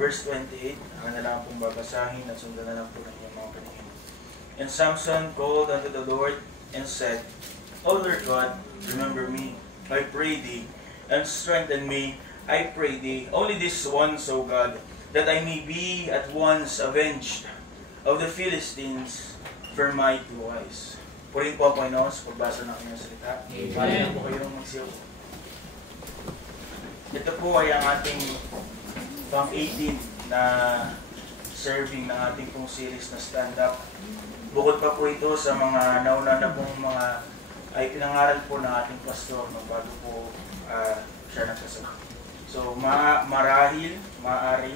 verse 28. Ang na lang pong babasahin at sundan na lang po ng inyong mga paningin. And Samson called unto the Lord and said, O Lord God, remember me, I pray thee, and strengthen me, I pray thee, only this once, O God, that I may be at once avenged of the Philistines for my two eyes. Purihin po ang Panginoon sa pagbasa ng inyong salita. Amen. Po kayong magsiyaw. Ito po ay ang ating pang-18 na serving ng ating pong series na stand-up. Bukod pa po ito sa mga nauna na pong mga ay pinangaral po ng ating pastor no, bago po siya nagsasagot. So marahil, maaari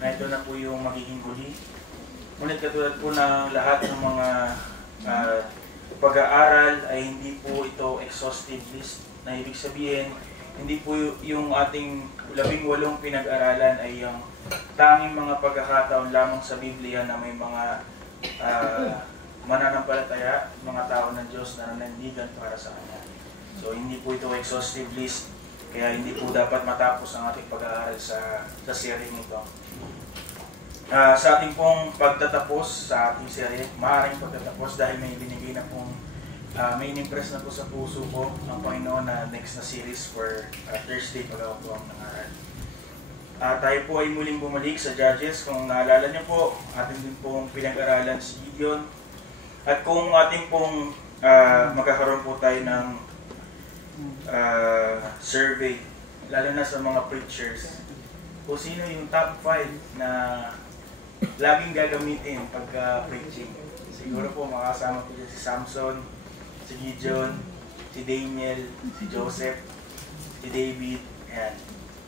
na ito na po yung magiging huli. Ngunit katulad po ng lahat ng mga pag-aaral ay hindi po ito exhaustive list, na ibig sabihin hindi po yung ating 18 pinag-aralan ay yung tanging mga pagkakataon lamang sa Biblia na may mga mananampalataya, mga tao ng Diyos na nanandigan para sa Kanya. So hindi po ito exhaustive list, kaya hindi po dapat matapos ang ating pag-aaral sa series nito. Sa ating pong pagtatapos sa ating series, maaaring pagtatapos dahil may binigay na pong may in-impress na po sa puso ko ang Panginoon na next na series for Thursday pag ako po ang nangaral. Tayo po ay muling bumalik sa Judges. Kung naalala niyo po, ating din pong pinag-aralan si Gideon. At kung ating pong magkakaroon po tayo ng survey, lalo na sa mga preachers, kung sino yung top 5 na laging gagamitin pagka-preaching. Siguro po makasama po dyan si Samson, si Gideon, si Daniel, si Joseph, si David, ayan.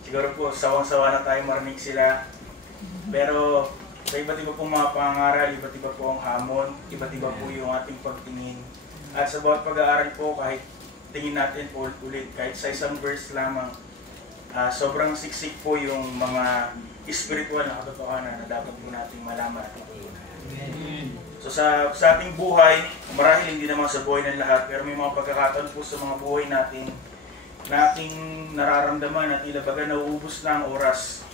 Siguro po, sawang-sawa na tayo marinig sila. Pero sa iba't iba pong mga pangaral, iba't iba po ang hamon, iba't iba po yung ating pagtingin. At sa bawat pag-aaral po, kahit tingin natin po ulit, kahit sa isang verse lamang, sobrang siksik po yung mga spiritual na katotohanan na dapat po nating malaman at matutunan. So sa ating buhay, marahil hindi naman sa buhay ng lahat, pero may mga pagkakataon po sa mga buhay natin na ating nararamdaman na tila baga nauubos na ang oras.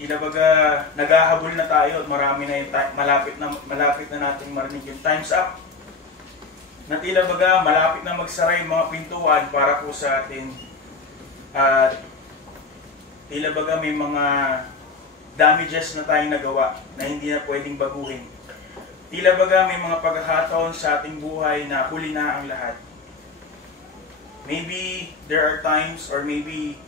Tila baga naghahabol na tayo at marami na yung malapit na nating marinig yung time's up. Na tila baga malapit na magsara yung mga pintuan para po sa atin. At tila baga may mga damages na tayong nagawa na hindi na pwedeng baguhin. Tila baga may mga pagkakataon sa ating buhay na huli na ang lahat. Maybe there are times or maybe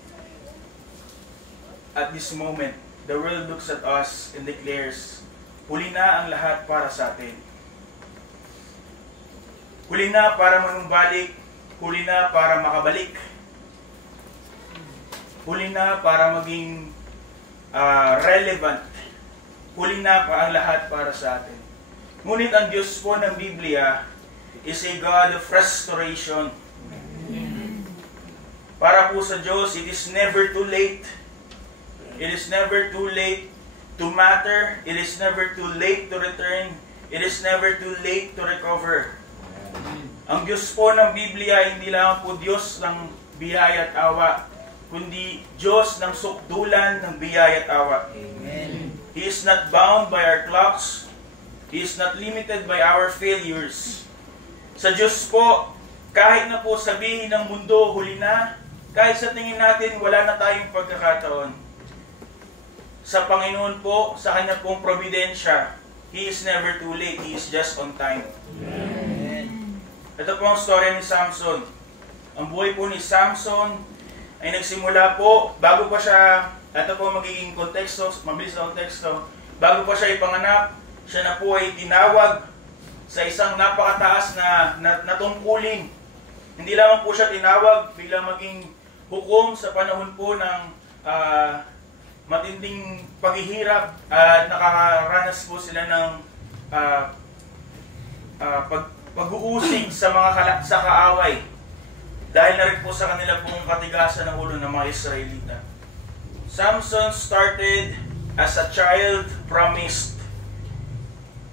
at this moment, the world looks at us and declares, huli na ang lahat para sa atin. Huli na para manumbalik, huli na para makabalik. Huli na para maging relevant. Huli na pa ang lahat para sa atin. Ngunit ang Diyos po ng Biblia is a God of restoration. Para po sa Diyos, it is never too late. It is never too late to matter. It is never too late to return. It is never too late to recover. Ang Diyos po ng Biblia, hindi lang po Diyos ng biyaya at awa, kundi Diyos ng sukdulan ng biyaya at awa. Amen. He is not bound by our clocks. He is not limited by our failures. Sa Diyos po, kahit na po sabihin ng mundo, huli na, kahit sa tingin natin, wala na tayong pagkakataon. Sa Panginoon po, sa Kanya pong providensya, He is never too late. He is just on time. Amen. Ito po ang story ni Samson. Ang buhay po ni Samson ay nagsimula po, bago pa siya, ito po magiging konteksto, mabilis na konteksto, bago pa siya ipanganak, siya na po ay tinawag sa isang napakataas na tungkulin. Hindi lamang po siya tinawag, biglang maging hukom sa panahon po ng matinding paghihirap at nakakaranas po sila ng pag-uusig sa mga sa kaaway dahil na rin po sa kanila pong katigasan ng ulo ng mga Israelita. Samson started as a child promised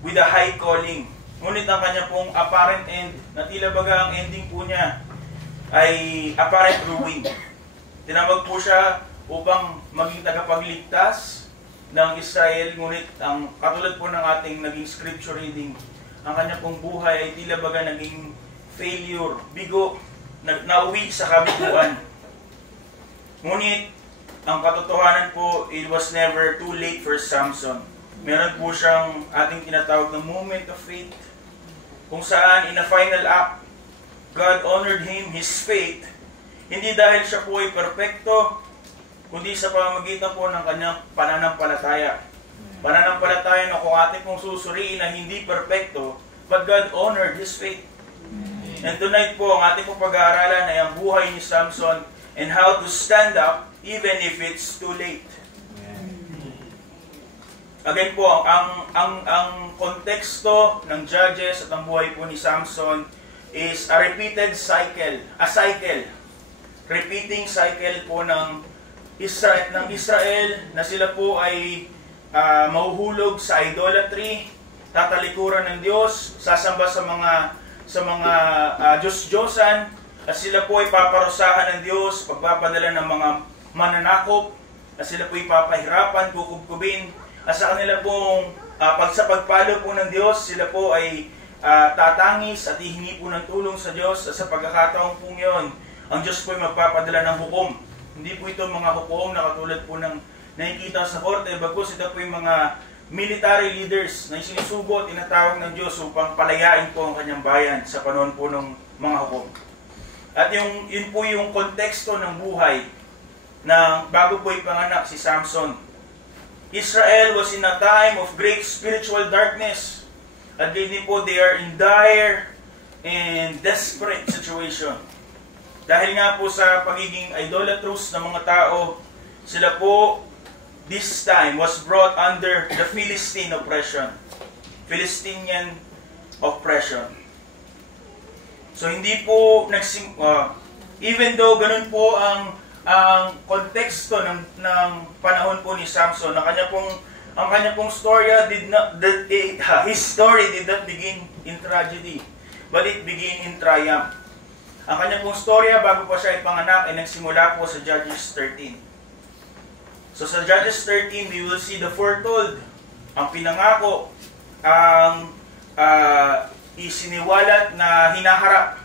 with a high calling. Ngunit ang kanya pong apparent end, na tila baga ang ending po niya ay apparent ruin. Tinawag po siya upang maging tagapagligtas, ng Israel, ngunit ang katulad po ng ating naging scripture reading, ang kanya pong buhay ay tila baga naging failure, bigo, nauwi sa kabiguan. Ngunit, ang katotohanan po, it was never too late for Samson. Meron po siyang ating tinatawag na moment of faith, kung saan in a final act, God honored him, his faith, hindi dahil siya po ay perfecto, kundi sa pamamagitan po ng kanyang pananampalataya. Pananampalataya na kung ating pong susuriin na hindi perfecto, but God honored his faith. And tonight po, ang ating pong pag-aaralan ay ang buhay ni Samson and how to stand up even if it's too late. Again po, ang konteksto ng Judges at ang buhay po ni Samson is a repeated cycle, repeating cycle po ng Israel na sila po ay mahuhulog sa idolatry, tatalikuran ng Diyos, sasamba sa mga Diyos-Diyosan, at sila po ay paparusahan ng Diyos, pagpapadala ng mga mananakop, at sila po ay papahirapan, kukubkubin, at sa kanila pong sa pagpalo po ng Diyos, sila po ay tatangis at hihingi po ng tulong sa Diyos, at sa pagkakataong po yun, ang Diyos po ay magpapadala ng hukom. Hindi po ito mga hukom na katulad po ng nakikita sa korte, bagkus ito po yung mga military leaders na sinusubo at tinatawag ng Diyos upang palayain po ang kanyang bayan sa panahon po ng mga hukom. At yun po yung konteksto ng buhay na bago po ipanganak si Samson. Israel was in a time of great spiritual darkness. At din po, they are in dire and desperate situation. Dahil nga po sa pagiging idolatrous ng mga tao, sila po, this time, was brought under the Philistine oppression. Philistinian oppression. So hindi po, even though ganun po ang konteksto ng panahon po ni Samson, ang kanya pong storya his story did not begin in tragedy, but it began in triumph. Ang kanya pong storya bago pa siya ipanganak ay nagsimula po sa Judges 13. So sa Judges 13, we will see the foretold, ang pinangako, ang isiniwalat na hinaharap.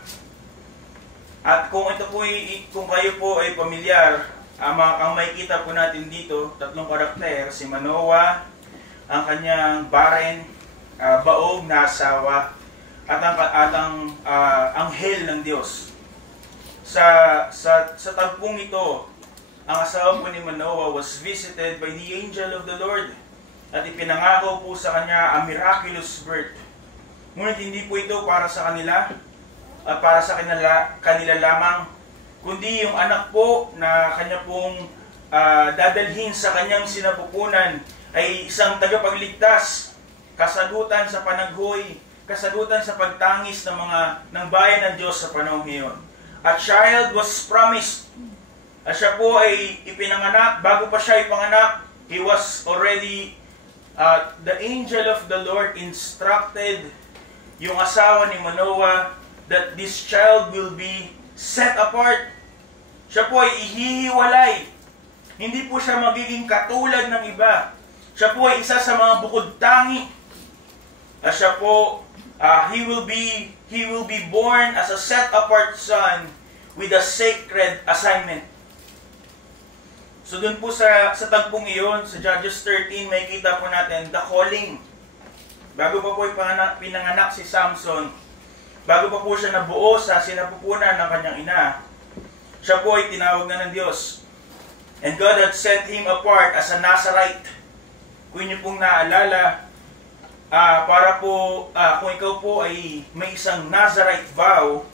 At kung kayo po ay pamilyar, ang makikita po natin dito, tatlong karakter, si Manoah, ang kanyang barren, baog na asawa, at ang anghel ng Diyos. Sa tagpong ito, ang asawa po ni Manoah was visited by the angel of the Lord at ipinangako po sa kanya a miraculous birth. Ngunit hindi po ito para sa kanila at para sa kanila lamang, kundi yung anak po na kanya pong dadalhin sa kanyang sinapupunan ay isang tagapagligtas, kasagutan sa panaghoy, kasagutan sa pagtangis ng bayan ng Diyos sa panahon ngayon. A child was promised. At siya po ay ipinanganak. Bago pa siya ipanganak, he was already, the angel of the Lord instructed yung asawa ni Manoah that this child will be set apart. Siya po ay ihihiwalay. Hindi po siya magiging katulad ng iba. Siya po ay isa sa mga bukod tangi. At siya po, he will be born as a set-apart son with a sacred assignment. So dun po sa tagpong iyon, sa Judges 13, may kita po natin the calling. Bago pa po pinanganak si Samson, bago pa po siya nabuo sa sinapupunan ng kanyang ina, siya po ay tinawag na ng Diyos. And God had set him apart as a Nazarite. Kung inyo pong naalala, para po, kung ikaw po ay may isang Nazarite vow,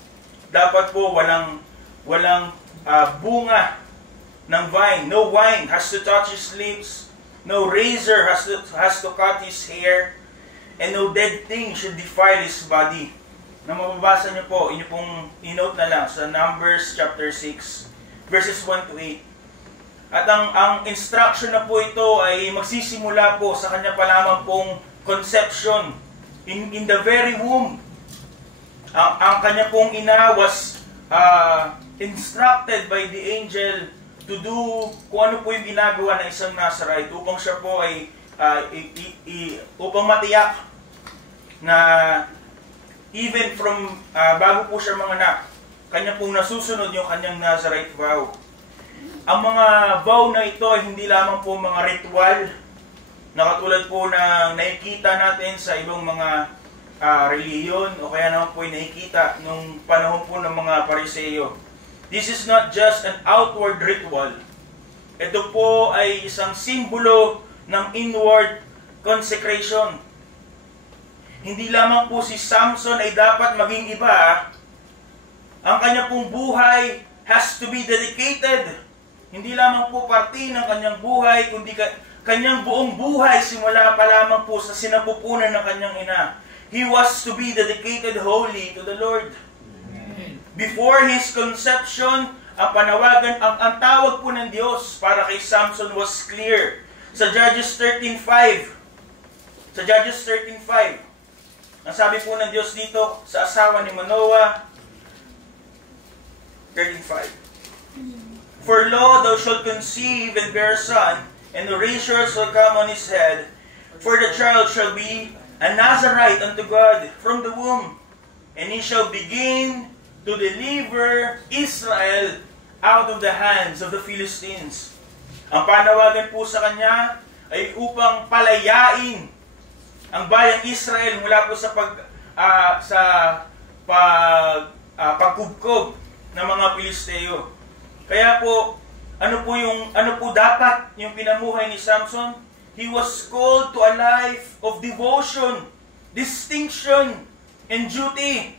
dapat po walang bunga ng vine. No wine has to touch his lips. No razor has to cut his hair. And no dead thing should defile his body. Na mababasa niyo po, inyo pong inote na lang sa Numbers chapter 6, verses 1 to 8. At ang instruction na po ito ay magsisimula po sa kanya pa lamang pong conception. In the very womb. Ang kanya pong ina was instructed by the angel to do kung ano po yung ginagawa ng isang Nazarite upang siya po ay upang matiyak na even from bago po siya manganak, kanya pong nasusunod yung kanyang Nazarite vow. Ang mga vow na ito ay hindi lamang po mga ritual na katulad po na nakikita natin sa ibang mga reliyon o kaya naman po ay nakikita nung panahon po ng mga Pariseo. This is not just an outward ritual. Ito po ay isang simbolo ng inward consecration. Hindi lamang po si Samson ay dapat maging iba. Ang kanya pong buhay has to be dedicated. Hindi lamang po parte ng kanyang buhay, kundi kanyang buong buhay simula pa lamang po sa sinapupunan ng kanyang ina. He was to be dedicated wholly to the Lord. Before his conception, ang panawagan, ang tawag po ng Diyos para kay Samson was clear. Sa Judges 13:5. Sa Judges 13:5. Ang sabi po ng Diyos dito sa asawa ni Manoah, 13:5. For lo, thou shalt conceive and bear a son, and the razor shall come on his head, for the child shall be a Nazarite unto God from the womb, and he shall begin to deliver Israel out of the hands of the Philistines. Ang panawagan po sa kanya ay upang palayain ang bayang Israel mula po sa pagkubkob ng mga Pilisteo. Kaya po, ano po dapat yung pinamuhay ni Samson? He was called to a life of devotion, distinction, and duty.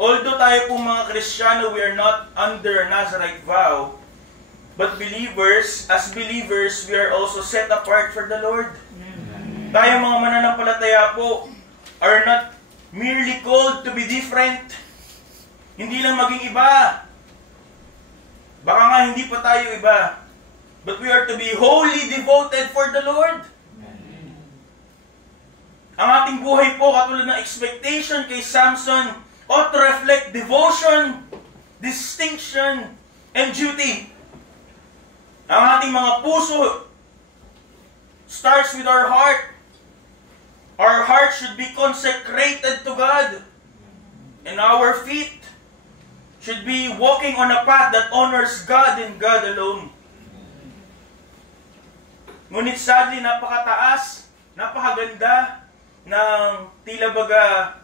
Although tayo pong mga Kristiyano, we are not under Nazarite vow, but as believers, we are also set apart for the Lord. Tayo mga mananampalataya po are not merely called to be different. Hindi lang maging iba. Baka nga hindi pa tayo iba. But we are to be wholly devoted for the Lord. Ang ating buhay po, katulad ng expectation kay Samson, ought to reflect devotion, distinction, and duty. Ang ating mga puso starts with our heart. Our heart should be consecrated to God. And our feet should be walking on a path that honors God and God alone. Ngunit sadly, napakataas, napakaganda ng tila baga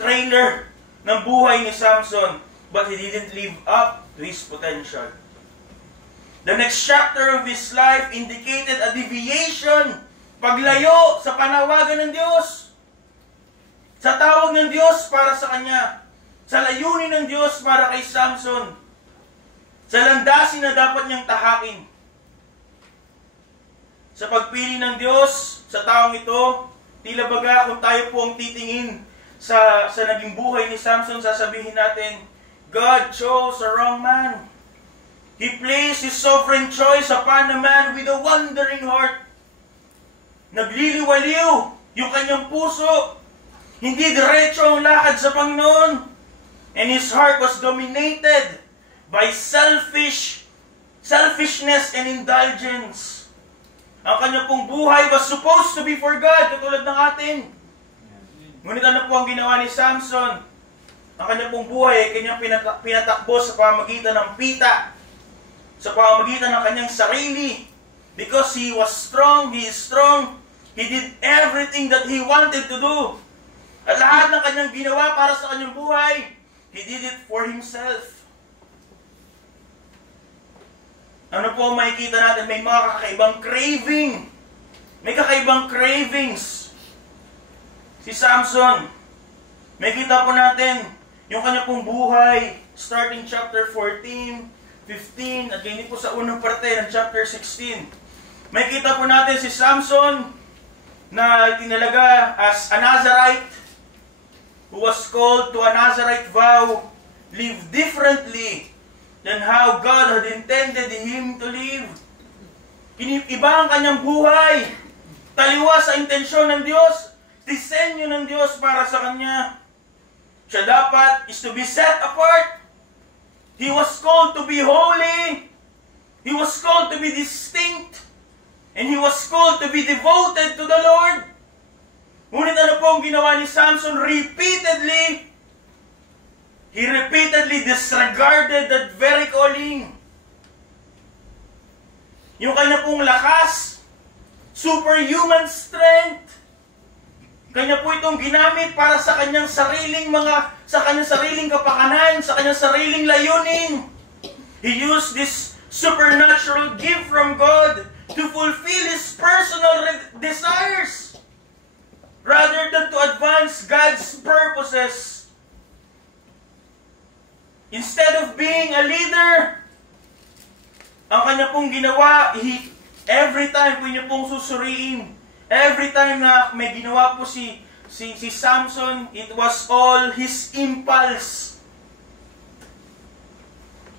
trailer ng buhay ni Samson, but he didn't live up to his potential. The next chapter of his life indicated a deviation, paglayo sa panawagan ng Diyos, sa tawag ng Diyos para sa kanya, sa layunin ng Diyos para kay Samson, sa landasin na dapat niyang tahakin. Sa pagpili ng Diyos sa taong ito, tila baga kung tayo po ang titingin sa naging buhay ni Samson, sasabihin natin, God chose a wrong man. He placed His sovereign choice upon a man with a wandering heart. Nagliliwaliw yung kanyang puso. Hindi diretso ang lakad sa Panginoon. And his heart was dominated by selfishness and indulgence. Ang kanya pong buhay was supposed to be for God, katulad ng atin. Ngunit ano po ang ginawa ni Samson? Ang kanya pong buhay ay kanyang pinatakbo sa pamamagitan ng pita, sa pamamagitan ng kanyang sarili. Because he was strong, he is strong, he did everything that he wanted to do. At lahat ng kanyang ginawa para sa kanyang buhay, he did it for himself. Ano po makikita natin? May mga kakaibang craving. May kakaibang cravings. Si Samson, makikita po natin yung kanya pong buhay, starting chapter 14, 15, at ganyan po sa unang parte ng chapter 16. Makikita po natin si Samson na tinalaga as a Nazarite, who was called to a Nazarite vow, live differently than how God had intended him to live. Iba ang kanyang buhay. Taliwa sa intensyon ng Diyos, disenyo ng Diyos para sa kanya. Siya dapat is to be set apart. He was called to be holy. He was called to be distinct. And he was called to be devoted to the Lord. Ngunit ano po ang ginawa ni Samson? He repeatedly disregarded that very calling. Yung kanya pong lakas, superhuman strength, kanya po itong ginamit para sa kanyang sariling kapakanan, sa kanyang sariling layunin. He used this supernatural gift from God to fulfill his personal desires rather than to advance God's purposes. Instead of being a leader, ang kanya pong ginawa, every time po niyo pong susuriin, every time na may ginawa po si Samson, it was all his impulse.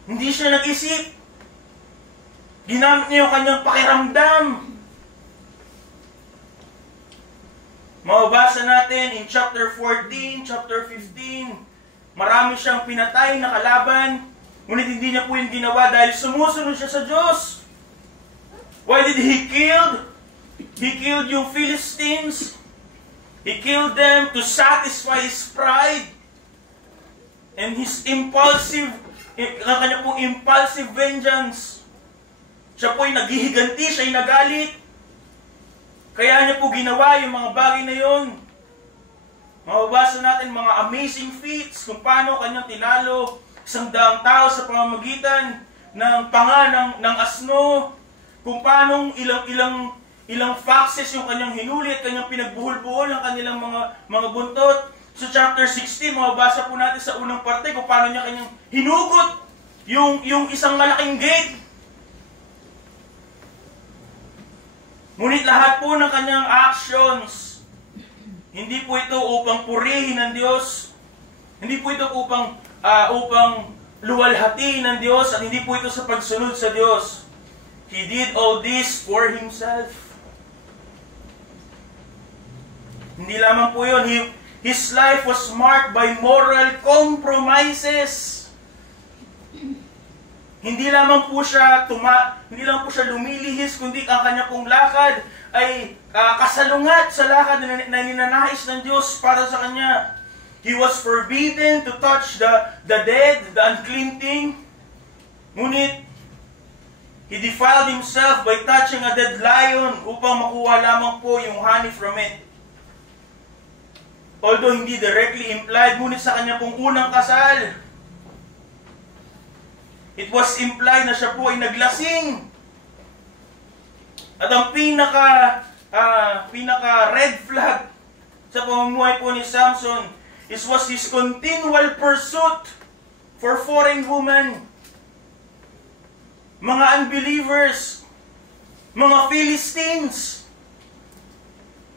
Hindi siya nag-isip. Ginamit niya yung kanyang pakiramdam. Mababasa natin in chapter 14, chapter 15, marami siyang pinatay na kalaban, ngunit hindi niya po yung ginawa dahil sumusunod siya sa Diyos. Why did he kill? He killed yung Philistines. He killed them to satisfy his pride and his kanya pong impulsive vengeance. Siya po'y naghihiganti, siya'y nagalit. Kaya niya po ginawa yung mga bagay na yun. Mababasa natin mga amazing feats kung paano kanyang tinalo 100 tao sa pamamagitan ng panga ng asno, kung paano ilang foxes yung kanyang hinuli at kanyang pinagbuhol-buhol ng kanilang mga buntot. Sa chapter 16, mababasa po natin sa unang parte kung paano niya kanyang hinugot yung isang malaking gate. Ngunit lahat po ng kanyang actions, hindi po ito upang purihin ng Diyos. Hindi po ito upang luwalhatiin ng Diyos, at hindi po ito sa pagsunod sa Diyos. He did all this for himself. Hindi lamang po yun. His life was marked by moral compromises. Hindi lamang po siya lumilihis, kundi ang kanya pong lakad ay kasalungat sa lakad na ninanais ng Diyos para sa kanya. He was forbidden to touch the dead, the unclean thing. Ngunit, he defiled himself by touching a dead lion upang makuha lamang po yung honey from it. Although hindi directly implied, ngunit sa kanya pong unang kasal, it was implied na siya po ay naglasing. At ang pinaka red flag sa pamumuhay po ni Samson was his continual pursuit for foreign women. Mga unbelievers, mga Philistines.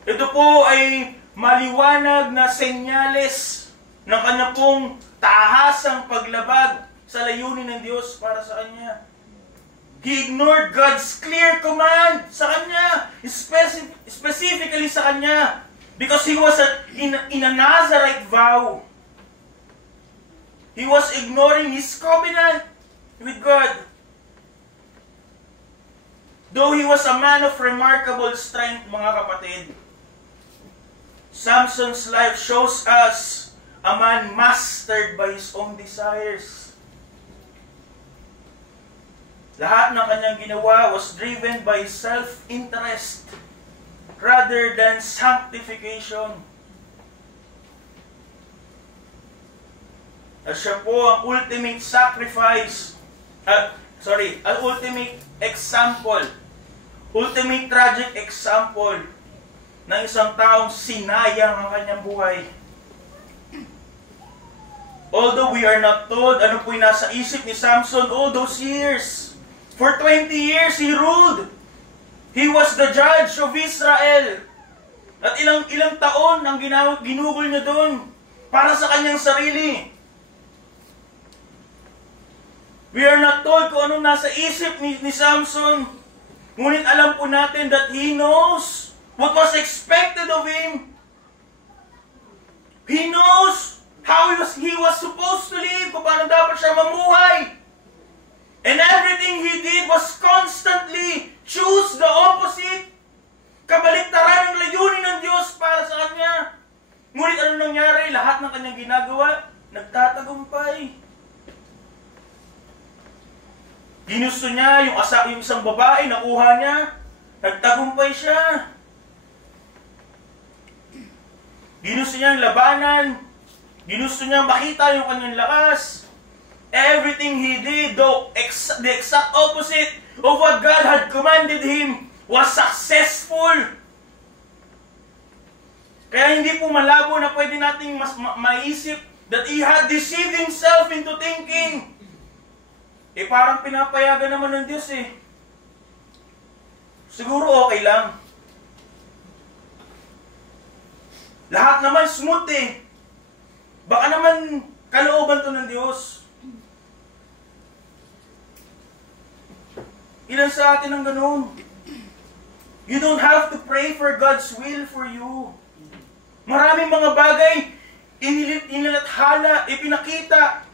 Ito po ay maliwanag na senyales ng kanya pong tahasang paglabag sa layunin ng Diyos para sa kanya. He ignored God's clear command sa kanya, specifically sa kanya, because he was in a Nazarite vow. He was ignoring his covenant with God. Though he was a man of remarkable strength, mga kapatid, Samson's life shows us a man mastered by his own desires. Lahat ng kanyang ginawa was driven by self-interest rather than sanctification. At siya po ang ultimate sacrifice, ang ultimate example, ultimate tragic example ng isang taong sinayang ang kanyang buhay. Although we are not told ano po yung nasa isip ni Samson all those years. For 20 years, he ruled. He was the judge of Israel. At ilang taon ang ginugol niya doon para sa kanyang sarili. We are not told kung anong nasa isip ni Samson. Ngunit alam po natin that he knows what was expected of him. He knows how he was supposed to live, kung paano dapat siya mamuhay. And everything he did was constantly choose the opposite. Kabaliktaran ng layunin ng Diyos para sa kanya. Ngunit ano nangyari? Lahat ng kanyang ginagawa, nagtatagumpay. Ginusto niya yung isang babae, nakuha niya, nagtagumpay siya. Ginusto niya yung labanan, ginusto niya makita yung kanyang lakas. Everything he did, though the exact opposite of what God had commanded him, was successful. Kaya hindi po malabo na pwede nating maisip that he had deceived himself into thinking, parang pinapayagan naman ng Diyos Siguro okay lang. Lahat naman smooth Baka naman kalooban to ng Diyos. Ilan sa atin ang ganun? You don't have to pray for God's will for you. Maraming mga bagay, inilathala, ipinakita.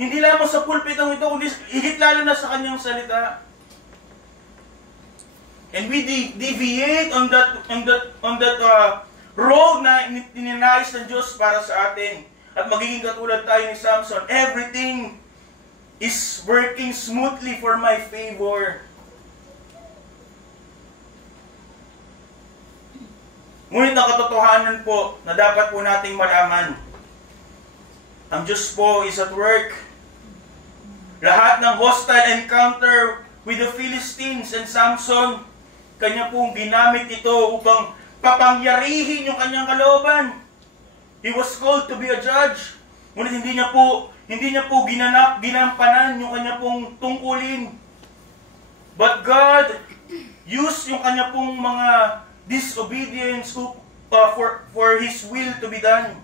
Hindi lamang sa pulpitong ito, kundi higit lalo na sa kanyang salita. And we deviate on that road na ininais ng Diyos para sa atin. At magiging katulad tayo ni Samson. Everything is working smoothly for my favor. Ngunit ang katotohanan po na dapat po nating malaman, ang Diyos po is at work. Lahat ng hostile encounter with the Philistines and Samson, kanya pong ginamit ito upang papangyarihin yung kanyang kalooban. He was called to be a judge. Ngunit hindi niya po ginampanan yung kanya pong tungkulin. But God used yung kanya pong mga disobedience for His will to be done.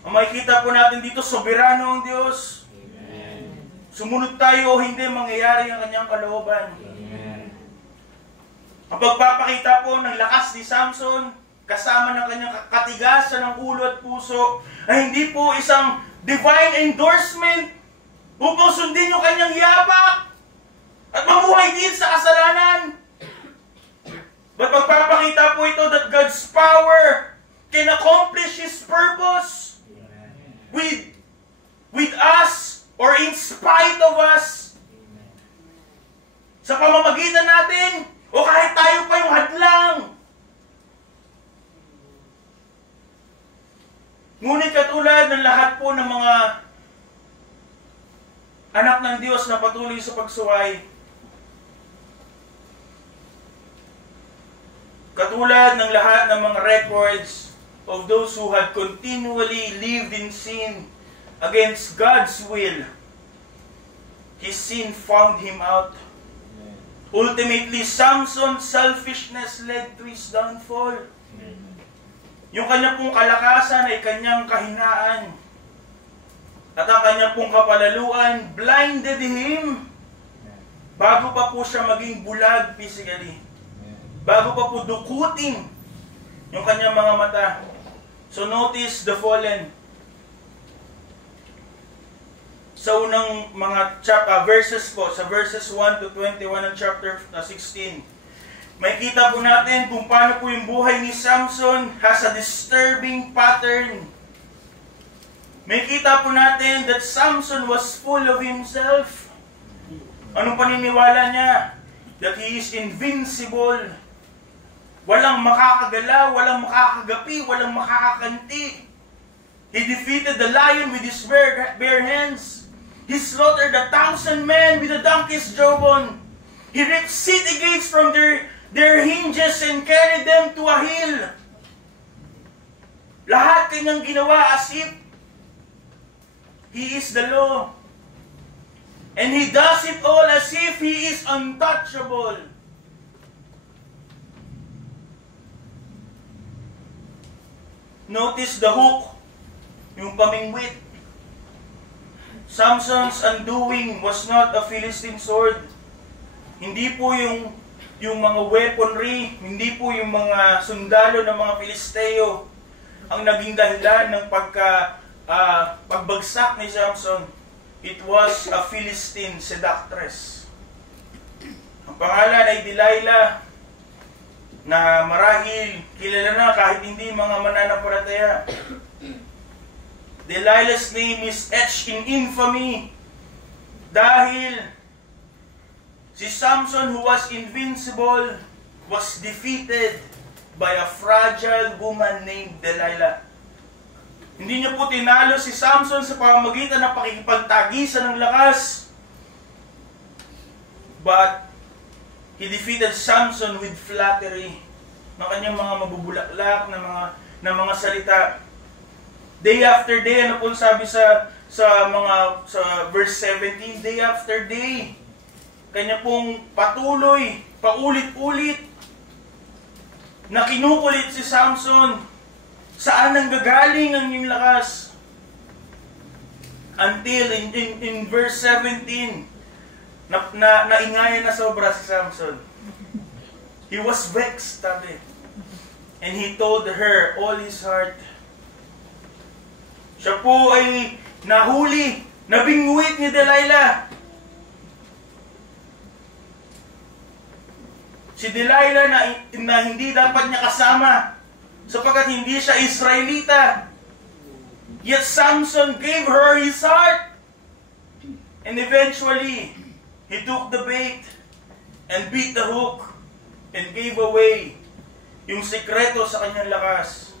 Ang makikita po natin dito, soberano ang Diyos. Amen. Sumunod tayo o hindi, mangyayari ang kanyang kalooban. Amen. Ang pagpapakita po ng lakas ni Samson, kasama ng kanyang katigasan ng ulo at puso, ay hindi po isang divine endorsement upang sundin yung kanyang yapak at mamuhay din sa kasalanan. But magpapakita po ito that God's power can accomplish His purpose with us or in spite of us. Sa pamamagitan natin o kahit tayo pa yung hadlang. Ngunit katulad ng lahat po ng mga anak ng Diyos na patuloy sa pagsuway, katulad ng lahat ng mga records of those who had continually lived in sin against God's will, his sin found him out. Ultimately, Samson's selfishness led to his downfall. Yung kanya pong kalakasan ay kanyang kahinaan. At ang kanya pong kapalaluan blinded him bago pa po siya maging bulag physically. Bago pa po dukutin yung kanyang mga mata. So notice the fallen. Sa unang mga verses po, sa verses 1 to 21 ng chapter 16, may kita po natin kung paano po yung buhay ni Samson has a disturbing pattern. May kita po natin that Samson was full of himself. Anong paniniwala niya? That he is invincible. Walang makakagala, walang makakagapi, walang makakakanti. He defeated the lion with his bare hands. He slaughtered 1,000 men with a donkey's jawbone. He ripped city gates from their hinges and carried them to a hill. Lahat kanyang ginawa as if he is the law. And he does it all as if he is untouchable. Notice the hook, yung pamingwit. Samson's undoing was not a Philistine sword. Hindi po yung yung mga weaponry, hindi po yung mga sundalo ng mga Filisteo ang naging dahilan ng pagbagsak ni Samson. It was a Philistine seductress. Ang pangalan ay Delilah, na marahil kilala na kahit hindi mga mananampalataya. Delilah's name is etched in infamy dahil si Samson, who was invincible, was defeated by a fragile woman named Delilah. Hindi niya po tinalo si Samson sa pamamagitan ng pakikipagtagisan ng lakas, but he defeated Samson with flattery, ng kanyang mga mabubulaklak na mga salita. Day after day, ano po sabi sa verse 17, day after day, kanya pong patuloy, paulit-ulit, na kinukulit si Samson. Saan ang gagaling ang iyong lakas? Until in verse 17, naingayan na sobra si Samson. He was vexed, sabi. And he told her all his heart. Siya po ay nahuli, nabingwit ni Delilah. Si Delilah na hindi dapat niya kasama sapagkat hindi siya Israelita. Yet Samson gave her his heart. And eventually, he took the bait and beat the hook and gave away yung sikreto sa kanyang lakas.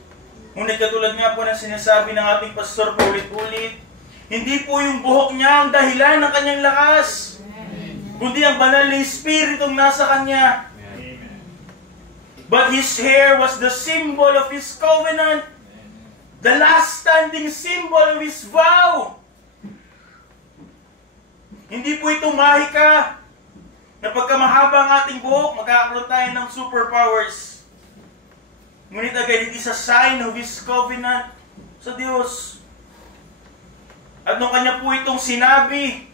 Ngunit katulad nga po ng sinasabi ng ating pastor paulit-ulit, hindi po yung buhok niya ang dahilan ng kanyang lakas, kundi ang banal na Espiritong nasa kanya. But his hair was the symbol of his covenant, the last standing symbol of his vow. Hindi po ito mahika na pagka mahaba ang ating buhok, magkakaroon tayo ng superpowers. Ngunit agad it is a sign of his covenant sa Diyos. At nung kanya po itong sinabi,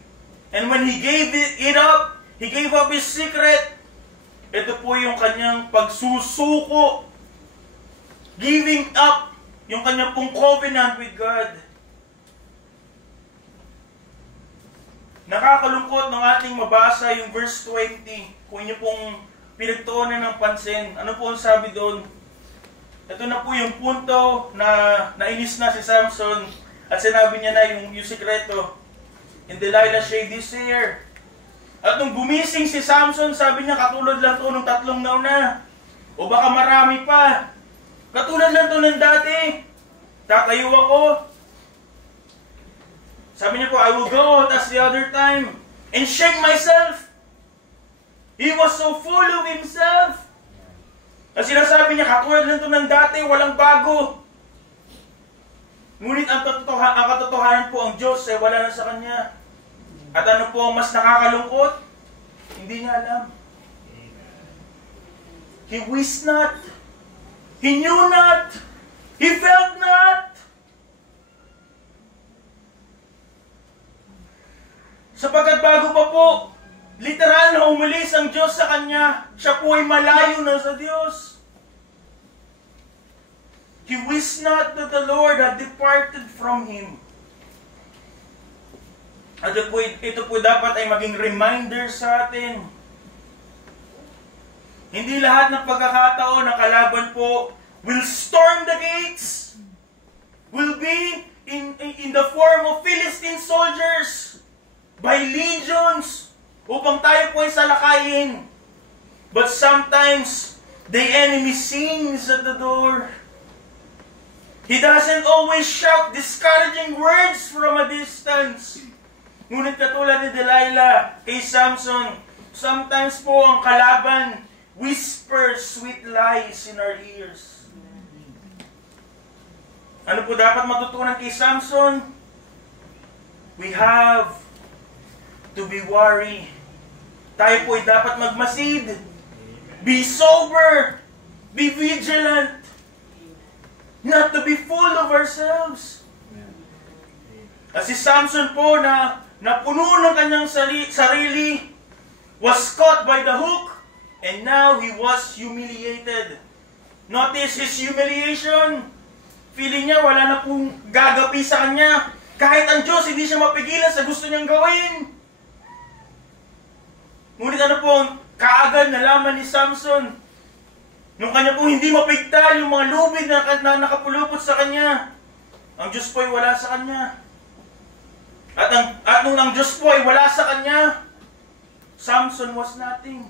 and when he gave it up, he gave up his secret. Ito po yung kanyang pagsusuko, giving up yung kanyang pong covenant with God. Nakakalungkot ng ating mabasa yung verse 20. Kung inyo pong pinagtuunan ng pansin, ano po ang sabi doon? Ito na po yung punto na nainis na si Samson at sinabi niya na yung sikreto. And Delilah shaved his hair. At nung gumising si Samson, sabi niya, katulad lang to nung 3 nauna. O baka marami pa. Katulad lang to ng dati. Tatayo ako. Sabi niya po, I will go out as the other time and shake myself. He was so full of himself. At sinasabi niya, katulad lang to ng dati, walang bago. Ngunit ang katotohanan po, ang Diyos ay wala na sa kanya. At ano po ang mas nakakalungkot? Hindi niya alam. He wished not. He knew not. He felt not. Sapagkat bago pa po, literal na umalis ang Diyos sa kanya, siya po ay malayo na sa Diyos. He wished not that the Lord had departed from him. At ito po dapat ay maging reminder sa atin. Hindi lahat ng pagkakataon ng kalaban po will storm the gates, will be in the form of Philistine soldiers, by legions, upang tayo po ay salakayin. But sometimes, the enemy sings at the door. He doesn't always shout discouraging words from a distance. Ngunit katulad ni Delilah kay Samson, sometimes po ang kalaban whispers sweet lies in our ears. Ano po dapat matutunan kay Samson? We have to be wary. Tayo po ay dapat magmasid. Be sober. Be vigilant. Not to be full of ourselves. At si Samson po na puno ng kanyang sarili was caught by the hook And now he was humiliated. Notice his humiliation. Feeling niya wala na pong gagapi sa kanya. Kahit ang Diyos, hindi siya mapigilan sa gusto niyang gawin. Ngunit ano po, kaagad nalaman ni Samson, nung kanya pong hindi mapigtal yung mga lubid na nakapulupot sa kanya, ang Diyos po ay wala sa kanya. At nung ang Diyos po ay wala sa kanya, Samson was nothing.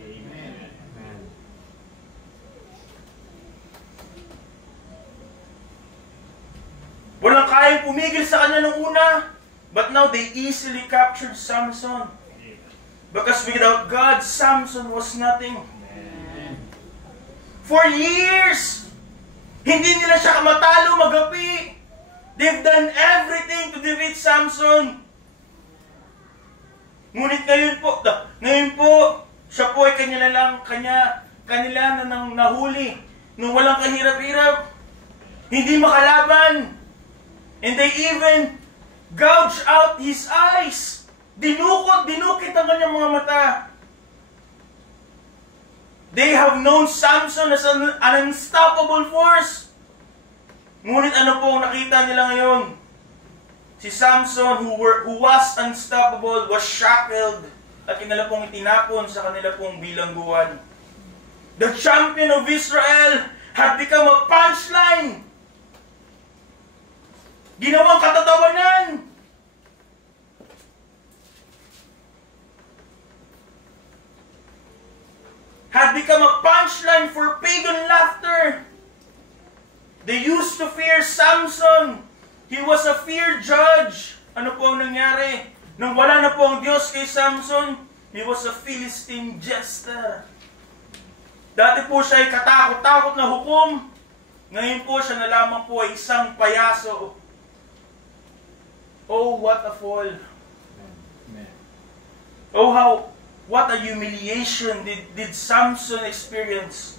Amen. Walang kayang pumigil sa kanya nung una, but now they easily captured Samson. Because without God, Samson was nothing. For years, hindi nila siya matalo, magapi. They've done everything to defeat Samson. Ngunit ngayon po, siya po ay kanila na nang nahuli. Nung walang kahirap-hirap, hindi makalaban. And they even gouged out his eyes. Dinukit ang kanyang mga mata. They have known Samson as an unstoppable force. Ngunit ano po ang nakita nila ngayon? Si Samson, who was unstoppable, was shackled at kinala pong itinapon sa kanila pong bilangguan. The champion of Israel had become a punchline. Ginawang katatawanan. Had become a punchline for pagan laughter. They used to fear Samson. He was a feared judge. Ano po ang nangyari? Nang wala na po ang Diyos kay Samson, he was a Philistine jester. Dati po siya ay katakot-takot na hukom. Ngayon po siya na lamang po ay isang payaso. Oh, what a fall. Oh, what a humiliation did Samson experience.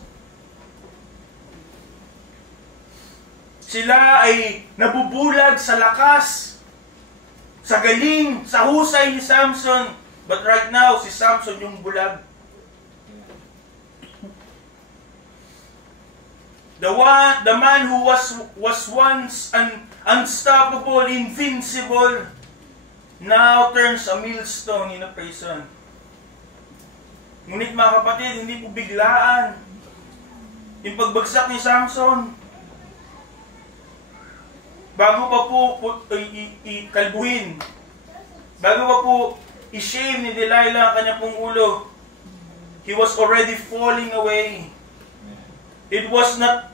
Sila ay nabubulag sa lakas, sa galing, sa husay ni Samson. But right now, si Samson yung bulag. The man who was once unstoppable, invincible, now turns a millstone in a prison. Ngunit mga kapatid, hindi po biglaan yung pagbagsak ni Samson. Bago pa po ikalbuhin, bago pa po i-shame ni Delilah ang kanya pong ulo, he was already falling away. It was not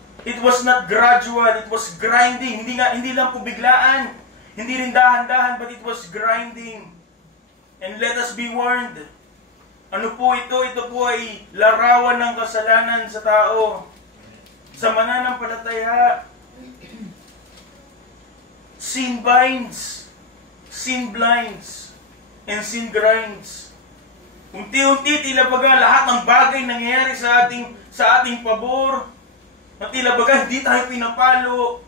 gradual, it was grinding. Hindi lang po biglaan, hindi rin dahan-dahan, but it was grinding. And let us be warned. Ano po ito? Ito po ay larawan ng kasalanan sa tao. Sa mananampalataya, sin binds, sin blinds, and sin grinds. Unti-unti, tila baga lahat ng bagay nangyayari sa ating pabor. Na tila baga hindi tayo pinapalo.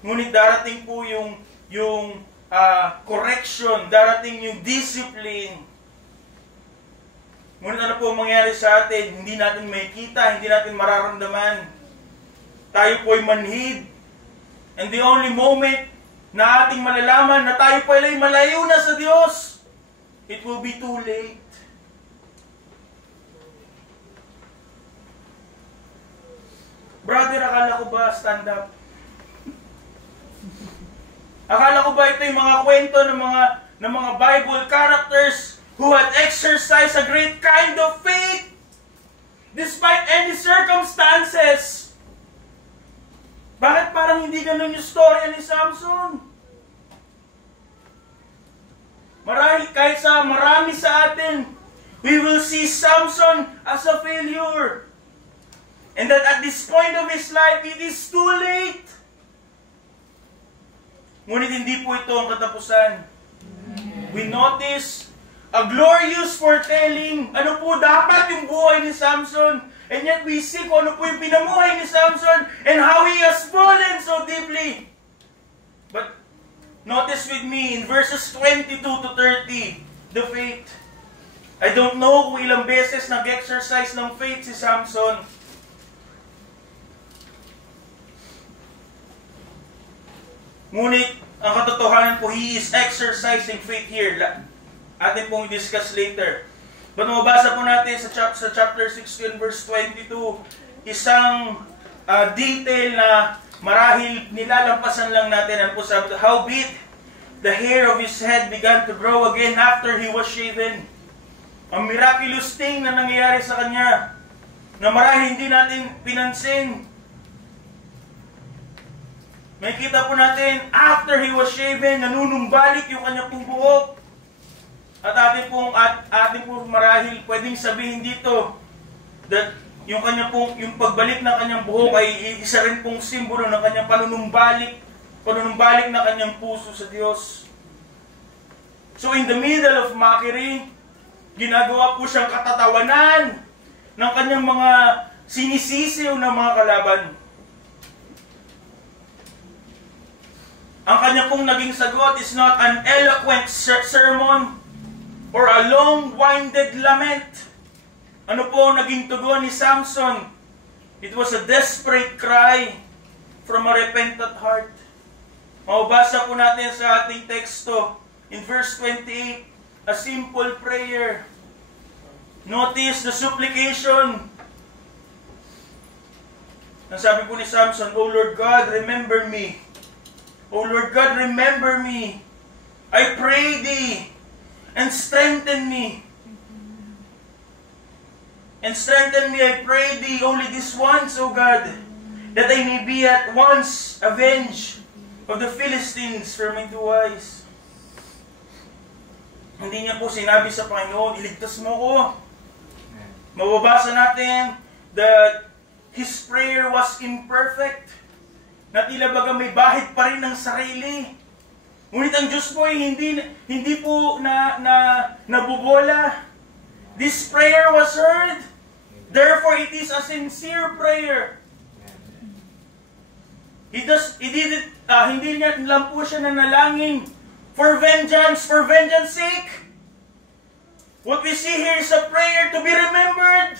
Ngunit darating po yung correction, darating yung discipline. Ngunit ano po mangyayari sa atin? Hindi natin makikita, hindi natin mararamdaman. Tayo po ay manhid. And the only moment na ating malalaman na tayo po ay malayo na sa Diyos, it will be too late. Brother, akala ko ba stand up? Akala ko ba ito yung mga kwento ng mga Bible characters who had exercised a great kind of faith despite any circumstances? Bakit parang hindi ganun yung story ni Samson? Kahit sa marami sa atin, we will see Samson as a failure. And that at this point of his life, it is too late. Ngunit hindi po ito ang katapusan. We notice a glorious foretelling. Ano po dapat yung buhay ni Samson? And yet we see kung ano po yung pinamuhay ni Samson and how he has fallen so deeply. But notice with me in verses 22 to 30, the faith. I don't know kung ilang beses nag-exercise ng faith si Samson. Ngunit, ang katotohanan po, he is exercising faith here. Atin pong i-discuss later. But mabasa po natin sa chapter 16 verse 22, isang detail na marahil nilalampasan lang natin. Ano po sabi ito? Howbeit, the hair of his head began to grow again after he was shaven. Ang miraculous thing na nangyayari sa kanya, na marahil hindi natin pinansin. May kita po natin, after he was shaven, nanunumbalik yung kanya pong buhok. At atin pong marahil pwedeng sabihin dito, that yung pagbalik ng kanyang buhok ay isa rin pong simbolo ng kanyang panunumbalik na kanyang puso sa Diyos. So in the middle of mockery, ginagawa po siyang katatawanan ng kanyang mga sinisisiw na mga kalaban. Ang kanya pong naging sagot is not an eloquent sermon or a long-winded lament. Ano po naging tugon ni Samson? It was a desperate cry from a repentant heart. Mababasa po natin sa ating teksto in verse 28, a simple prayer. Notice the supplication. Ang sabi po ni Samson, O Lord God, remember me. O Lord God, remember me. I pray thee, and strengthen me. And strengthen me, I pray thee, only this once, O God, that I may be at once avenged of the Philistines from my two eyes. Hindi niya po sinabi sa Panginoon, iligtas mo ko. Mababasa natin that his prayer was imperfect. Na tila baga may bahid pa rin ng sarili. Ngunit ang Diyos po ay hindi po nabubola. This prayer was heard. Therefore, it is a sincere prayer. Hindi niya lang po siya nanalangin for vengeance sake. What we see here is a prayer to be remembered.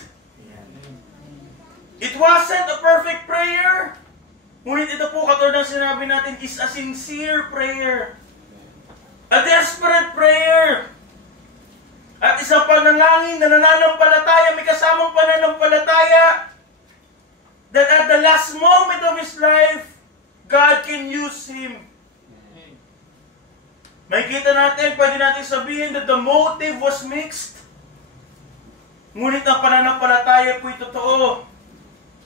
It wasn't a perfect prayer. Ngunit ito po, katulad ng sinabi natin, is a sincere prayer. A desperate prayer. At isang panalangin na nananampalataya, may kasamang pananampalataya, that at the last moment of his life, God can use him. May kita natin, pwede natin sabihin that the motive was mixed. Ngunit ang pananampalataya po ito totoo.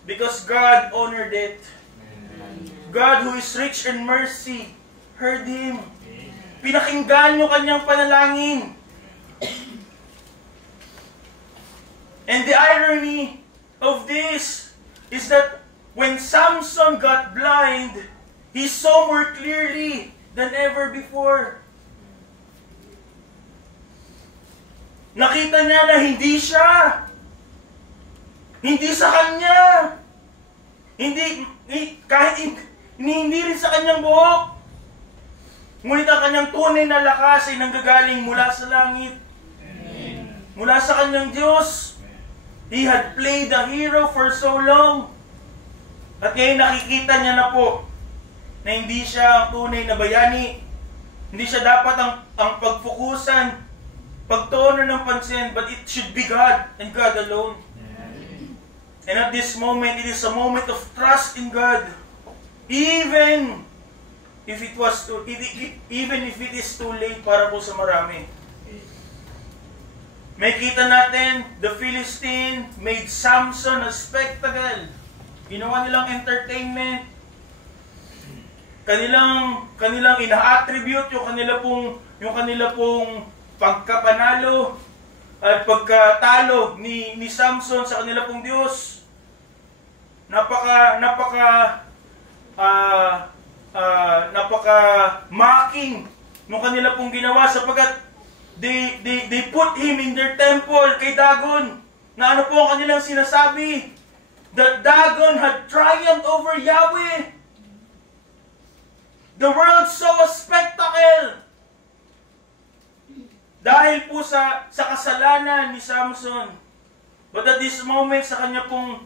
Because God honored it. God who is rich in mercy heard him. Pinakinggan yung kanyang panalangin. And the irony of this is that when Samson got blind, he saw more clearly than ever before. Nakita niya na hindi siya. Hindi sa kanya. Hindi rin sa kanyang buhok. Ngunit ang kanyang tunay na lakas ay nanggagaling mula sa langit. Mula sa kanyang Diyos. He had played the hero for so long. At ngayon nakikita niya na po na hindi siya ang tunay na bayani. Hindi siya dapat ang pagfokusan, pagtuunan ng pansin, but it should be God and God alone. And at this moment, it is a moment of trust in God. Even if it is too late para po sa marami. May kita natin, the Philistine made Samson a spectacle. Ginawa nilang entertainment. Kanilang ina-attribute yung kanila pong pagkapanalo at pagkatalo ni Samson sa kanila pong Diyos. Napaka mocking nung kanila pong ginawa sapagkat they put him in their temple kay Dagon. Na ano po ang kanilang sinasabi? That Dagon had triumphed over Yahweh. The world saw a spectacle. dahil po sa kasalanan ni Samson. But at this moment, sa kanya pong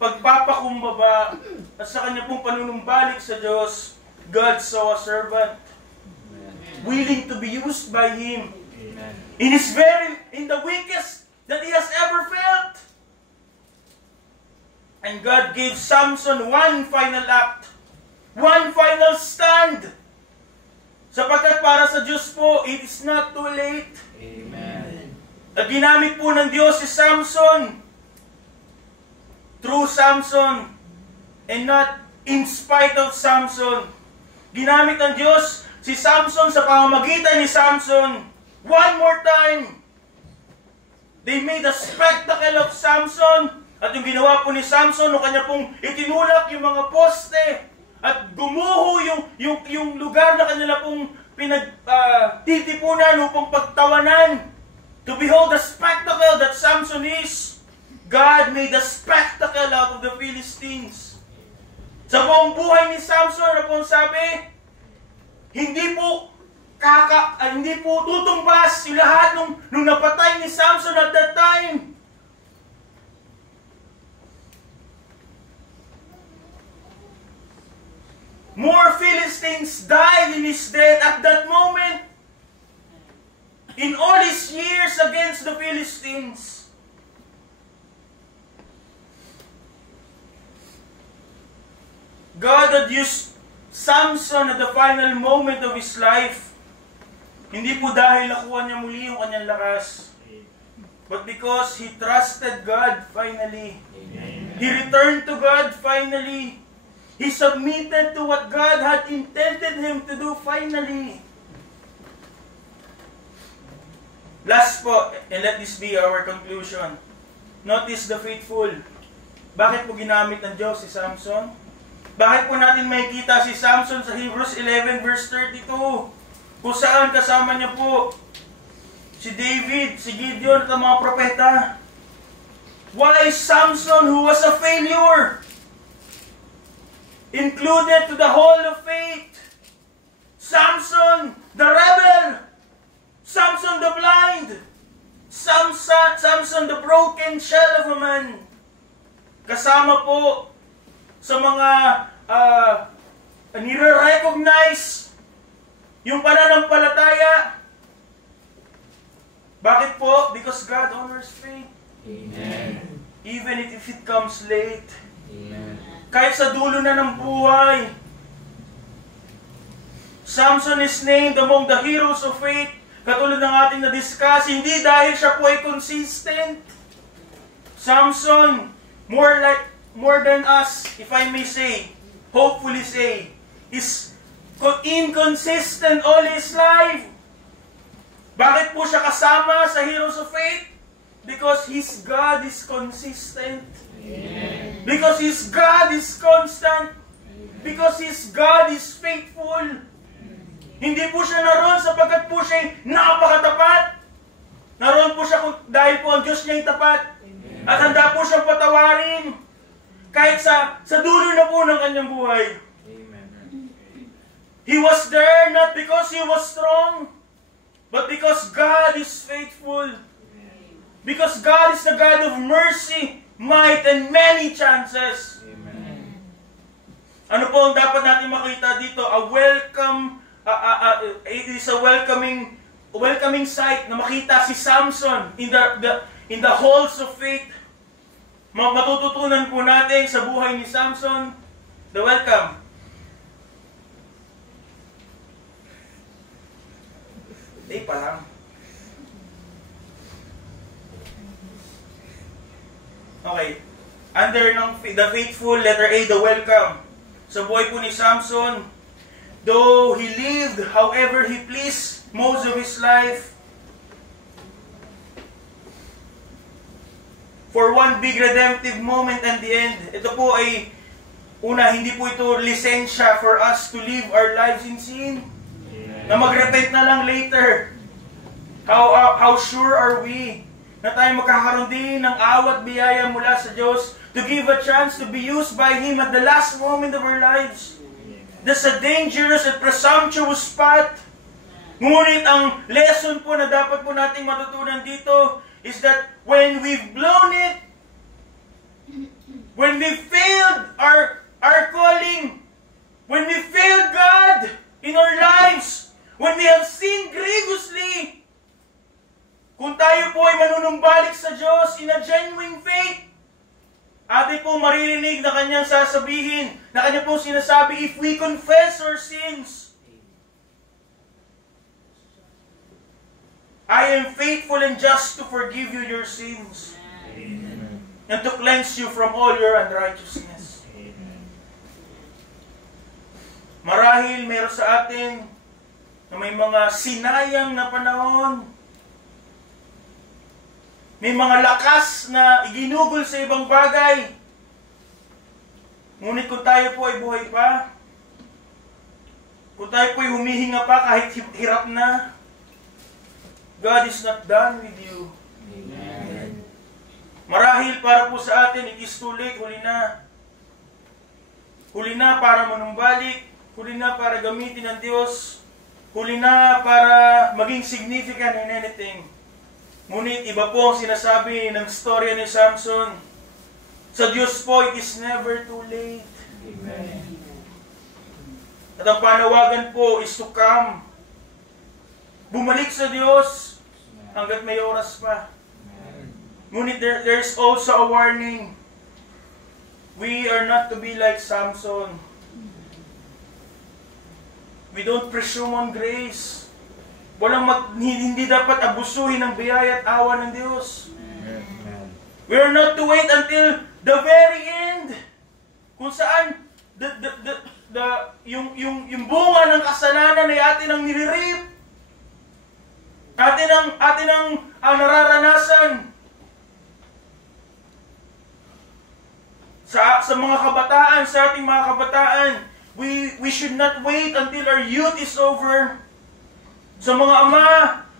pagpapakumbaba at sa kanya pong panunumbalik sa Diyos, God saw a servant willing to be used by Him in the weakest that he has ever felt. And God gave Samson one final act, one final stand. Sapagkat para sa Diyos po, it is not too late. Amen. At ginamit po ng Diyos si Samson, through Samson, and not in spite of Samson. Ginamit ng Diyos si Samson sa pamamagitan ni Samson. One more time, they made a spectacle of Samson. At yung ginawa po ni Samson, nung kanya pong itinulak yung mga poste at gumuho yung lugar na kanila pong pinagtitipunan upang pagtawanan. To behold the spectacle that Samson is, God made a spectacle out of the Philistines. Sa buong buhay ni Samson, ano pong sabi? Hindi po tutumbas yung lahat nung napatay ni Samson at that time. More Philistines died in his death at that moment. In all his years against the Philistines. God had used Samson at the final moment of his life. Hindi po dahil nakuha niya muli yung kanyang lakas. But because he trusted God finally. Amen. He returned to God finally. He submitted to what God had intended him to do finally. Last po, and let this be our conclusion. Notice the faithful. Bakit po ginamit ng Diyos si Samson? Bakit po natin makikita si Samson sa Hebrews 11 verse 32? Kung saan kasama niya po si David, si Gideon at ang mga propeta. Why Samson, who was a failure, included to the hall of faith? Samson, the rebel. Samson, the blind. Samson, the broken shell of a man. Kasama po sa mga nire-recognize yung pananampalataya. Bakit po? Because God honors faith. Amen. Even if it comes late. Amen. Kahit sa dulo na ng buhay. Samson is named among the heroes of faith. Katulad ng ating na-discuss, hindi dahil siya po ay consistent. Samson, more than us, if I may say, hopefully say, is inconsistent all his life. Bakit po siya kasama sa heroes of faith? Because his God is consistent. Amen. Because his God is constant. Amen. Because his God is faithful. Hindi po siya naroon sapagkat po siya napakatapat. Naroon po siya dahil po ang Diyos niya ay tapat. Amen. At handa po siyang patawarin. Kahit sa dulo na po ng kanyang buhay. Amen. He was there not because he was strong, but because God is faithful. Because God is the God of mercy, might, and many chances. Amen. Ano po ang dapat natin makita dito? It is a welcoming sight na makita si Samson in the halls of faith. Matututunan po natin sa buhay ni Samson, the welcome. Day pa lang. Okay. Under the faithful, letter A, the welcome. Sa buhay po ni Samson, though he lived however he pleased most of his life, for one big redemptive moment and the end, ito po ay, hindi po ito lisensya for us to live our lives in sin. Na mag-repent na lang later. How sure are we na tayo magkakaroon din ng awat biyaya mula sa Diyos to give a chance to be used by Him at the last moment of our lives? That's a dangerous and presumptuous path. Ngunit ang lesson po na dapat po nating matutunan dito is that when we've blown it, when we failed our calling, when we failed God in our lives, when we have sinned grievously, kung tayo po ay manunumbalik sa Diyos in a genuine faith, atin po maririnig na kanyang sasabihin, na kanya po sinasabi, if we confess our sins, I am faithful and just to forgive you your sins. Amen. And to cleanse you from all your unrighteousness. Amen. Marahil meron sa atin na may mga sinayang na panahon, may mga lakas na iginugol sa ibang bagay. Ngunit kung tayo po ay buhay pa, kung tayo po ay humihinga pa kahit hirap na, God is not done with you. Amen. Marahil para po sa atin, it is too late, huli na. Huli na para manumbalik, huli na para gamitin ng Diyos, huli na para maging significant in anything. Ngunit iba po ang sinasabi ng storya ni Samson. Sa Diyos po, it is never too late. Amen. At ang panawagan po is to come. Bumalik sa Diyos hanggat may oras pa. Ngunit there's also a warning. We are not to be like Samson. We don't presume on grace. Hindi dapat abusuhin ang biyaya at awa ng Diyos. We are not to wait until the very end. Kung saan yung bunga ng kasalanan ay atin ang nire-reap. Atin ang nararanasan. Sa mga kabataan, sa ating mga kabataan, we should not wait until our youth is over. Sa mga ama,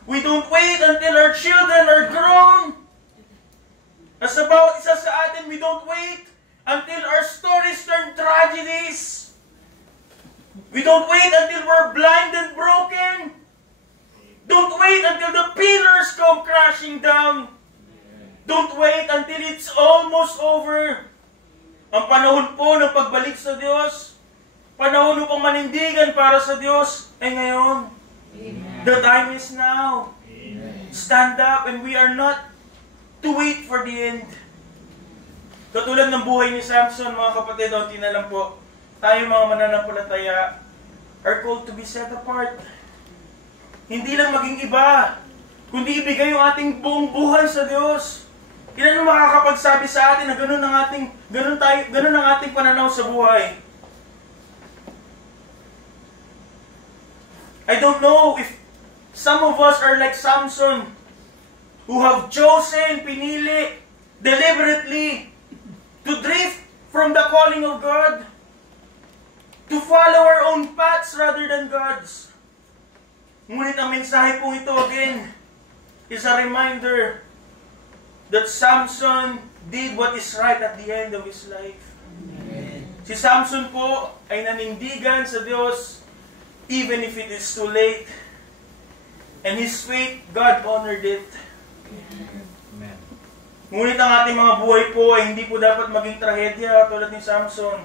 we don't wait until our children are grown. At sa bawat isa sa atin, we don't wait until our stories turn tragedies. We don't wait until we're blind and broken. Don't wait until the pillars come crashing down. Don't wait until it's almost over. Ang panahon po ng pagbalik sa Diyos, panahon upang manindigan para sa Diyos, ay ngayon. Amen. The time is now. Amen. Stand up and we are not to wait for the end. Katulad ng buhay ni Samson, mga kapatid, unti na lang po, tayo mga mananampalataya are called to be set apart. Hindi lang maging iba, kundi ibigay yung ating buong buhay sa Diyos. Ilan yung makakapagsabi sa atin na ganun ang ating pananaw sa buhay? I don't know if some of us are like Samson, who have chosen, pinili, deliberately, to drift from the calling of God, to follow our own paths rather than God's. Ngunit ang mensahe po ito again is a reminder that Samson did what is right at the end of his life. Amen. Si Samson po ay nanindigan sa Diyos even if it is too late. And his faith, God honored it. Amen. Ngunit ang ating mga buhay po ay hindi po dapat maging trahedya tulad ni Samson.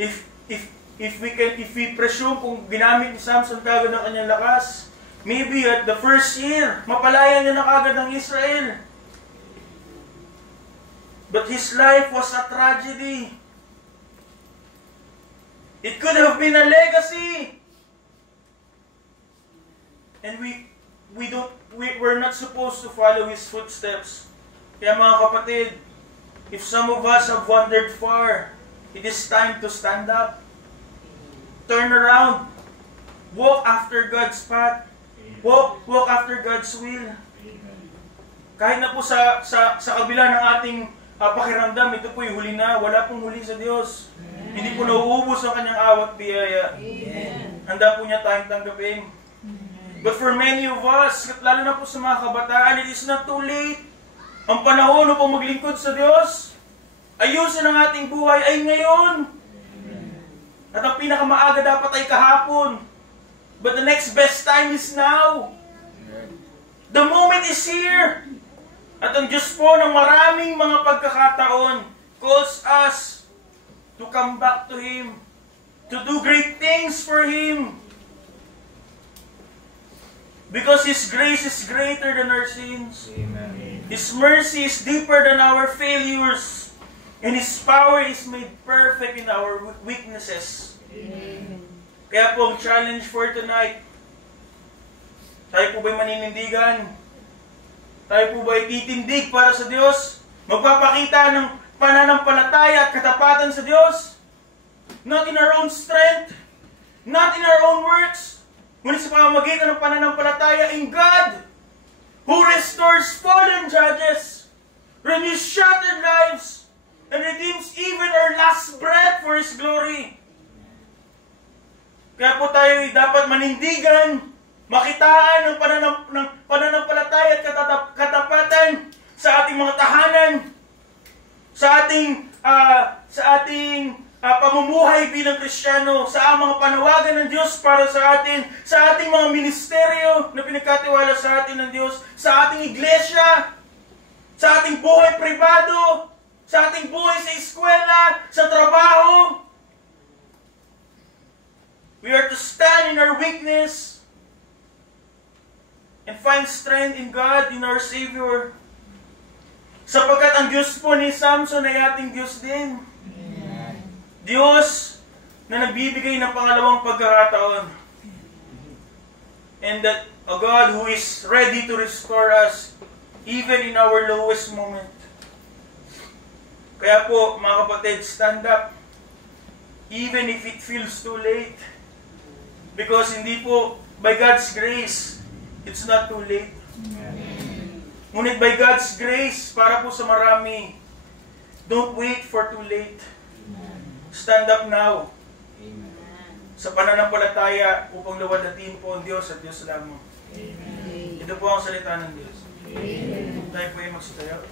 If we presume kung ginamit ni Samson kagad ang kanyang lakas, maybe at the first year, mapalaya niya na kagad ng Israel. But his life was a tragedy. It could have been a legacy. And we're not supposed to follow his footsteps. Kaya mga kapatid, if some of us have wandered far, it is time to stand up. Turn around. Walk after God's path. Walk after God's will. Kahit na po sa kabila ng ating pakiramdam, ito po yung huli na. Wala pong huli sa Diyos. Amen. Hindi po nauubos ang kanyang awat biyaya. Amen. Handa po niya tayong tanggapin. Amen. But for many of us, lalo na po sa mga kabataan, it is not too late. Ang panahon upang maglingkod sa Diyos, ayusin ang ating buhay ay ngayon. At ang pinakamaaga dapat ay kahapon. But the next best time is now. The moment is here. At ang Diyos po ng maraming mga pagkakataon calls us to come back to Him, to do great things for Him. Because His grace is greater than our sins. Amen. His mercy is deeper than our failures. And His power is made perfect in our weaknesses. Amen. Kaya po ang challenge for tonight, tayo po ba'y maninindigan? Tayo po ba'y titindig para sa Diyos? Magpapakita ng pananampalataya at katapatan sa Diyos? Not in our own strength, not in our own works, ngunit sa pamamagitan ng pananampalataya in God, who restores fallen judges, renews shattered lives, and redeems even our last breath for His glory. Kaya po tayo dapat manindigan, makitaan ng pananampalataya at katapatan sa ating mga tahanan, sa ating pamumuhay bilang Kristiyano, sa mga panawagan ng Diyos para sa atin, sa ating mga ministeryo na pinagkatiwala sa atin ng Diyos, sa ating iglesia, sa ating buhay pribado, sa ating buhay sa eskwela, sa trabaho. We are to stand in our weakness and find strength in God, in our Savior. Sapagkat ang Diyos po ni Samson ay ating Diyos din. Amen. Diyos na nagbibigay ng pangalawang pagkakataon. And that a God who is ready to restore us even in our lowest moment. Kaya po, mga kapatid, stand up. Even if it feels too late. Because hindi po, by God's grace, it's not too late. Amen. Ngunit by God's grace, para po sa marami, don't wait for too late. Stand up now. Amen. Sa pananampalataya upang luwalhatiin po ang Diyos at Diyos lamang. Amen. Ito po ang salita ng Diyos. Amen. Tayo po ay magsitayo.